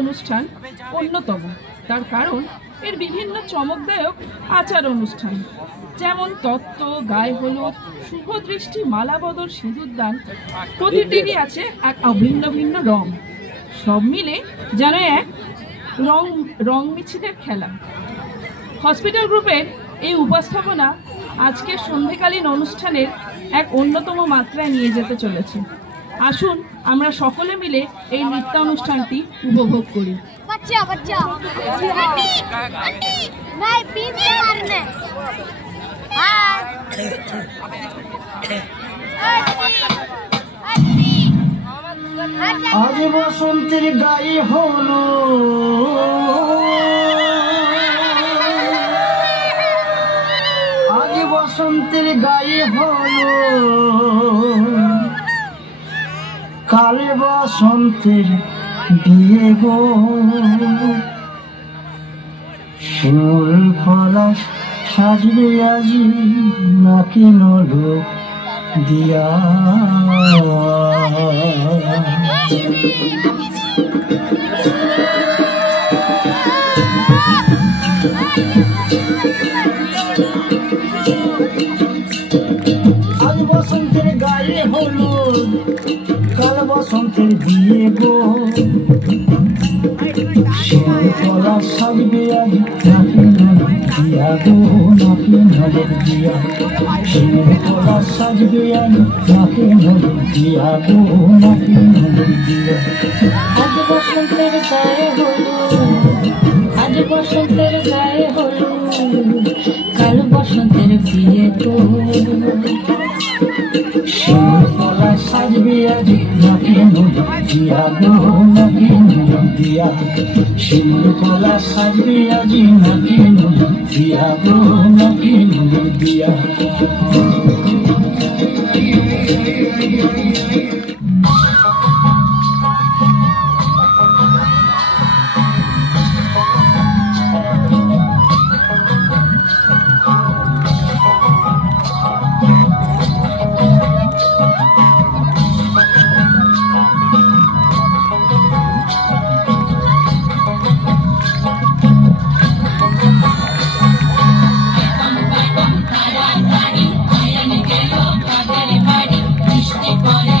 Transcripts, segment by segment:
অনুষ্ঠান অন্যতম। তার কারণ এর বিভিন্ন চমকদায়ক আচার অনুষ্ঠান, যেমন তত্ত্ব, গায়ে হলুদ, শুভ দৃষ্টি, মালাবদল, সিঁদুরদান, প্রতিটিরই আছে এক ভিন্ন ভিন্ন রং। সব মিলে যেন এক রং মিছিলের খেলা। হসপিটাল গ্রুপের এই উপস্থাপনা আজকের সন্ধ্যেকালীন অনুষ্ঠানের এক অন্যতম মাত্রায় নিয়ে যেতে চলেছে। আসুন আমরা সকলে মিলে এই নৃত্যানুষ্ঠানটি উপভোগ করি। আজ বসন্তের গায়ে হলো, আজ বসন্তের গায়ে হলো, কালে বসন্তের বিয়ে গো। শিমুল পলাশ সাজবে আজি নাকি নলক দিয়া। আজ বসন্তের গায়ে হলুদ, কাল বসন্তের বিয়ে গো। শিমুল পলাশ সাজবে আজি নাকি নলক দিয়া গো, নাকি নলক দিয়া। শিমুল পলাশ সাজবে আজি নাকি নলক দিয়া গো, নাকি নলক দিয়া। আজ বসন্তের গায়ে হলুদ, আজ বসন্তের গায়ে হলুদ, কাল বসন্তের বিয়ে গো। শিমুল পলাশ সাজবে আজি নাকি নলক দিয়া গো, নাকি নলক দিয়া। শিমুল পলাশ সাজবে আজি নাকি নলক দিয়া গো, নাকি নলক দিয়া। বৃষ্টি পড়ে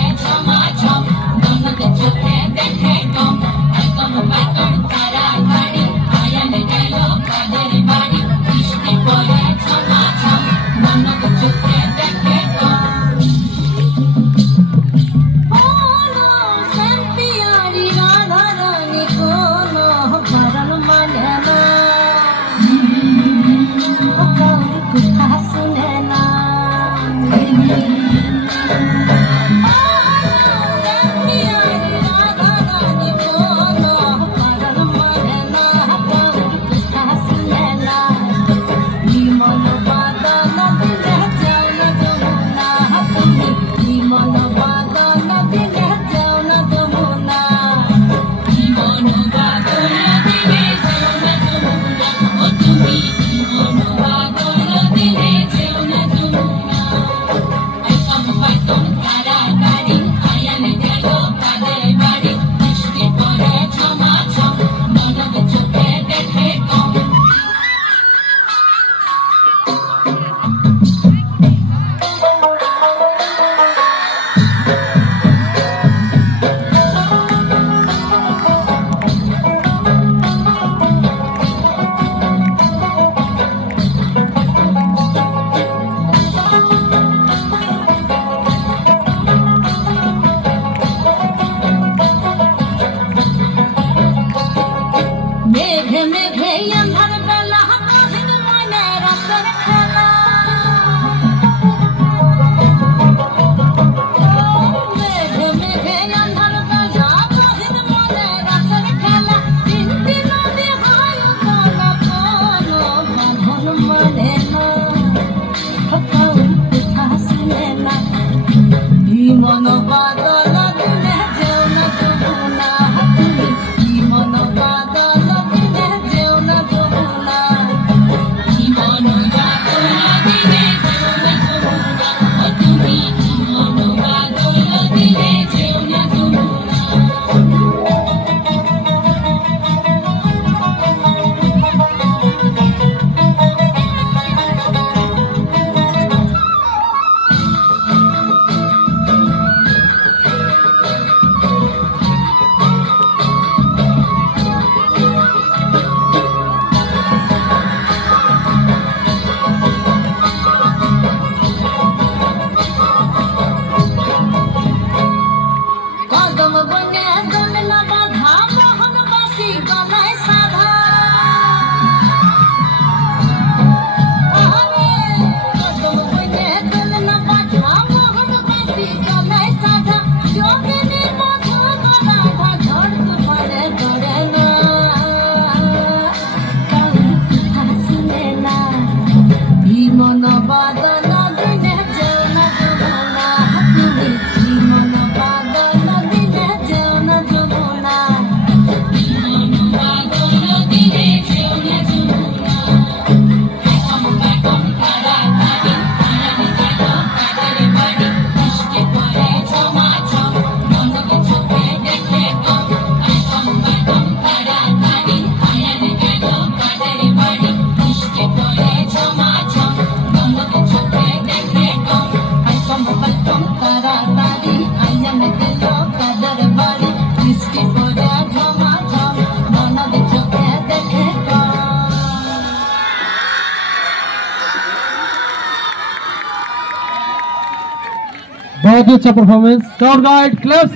অতি উচ্চ পারফরমেন্স। Scout guide class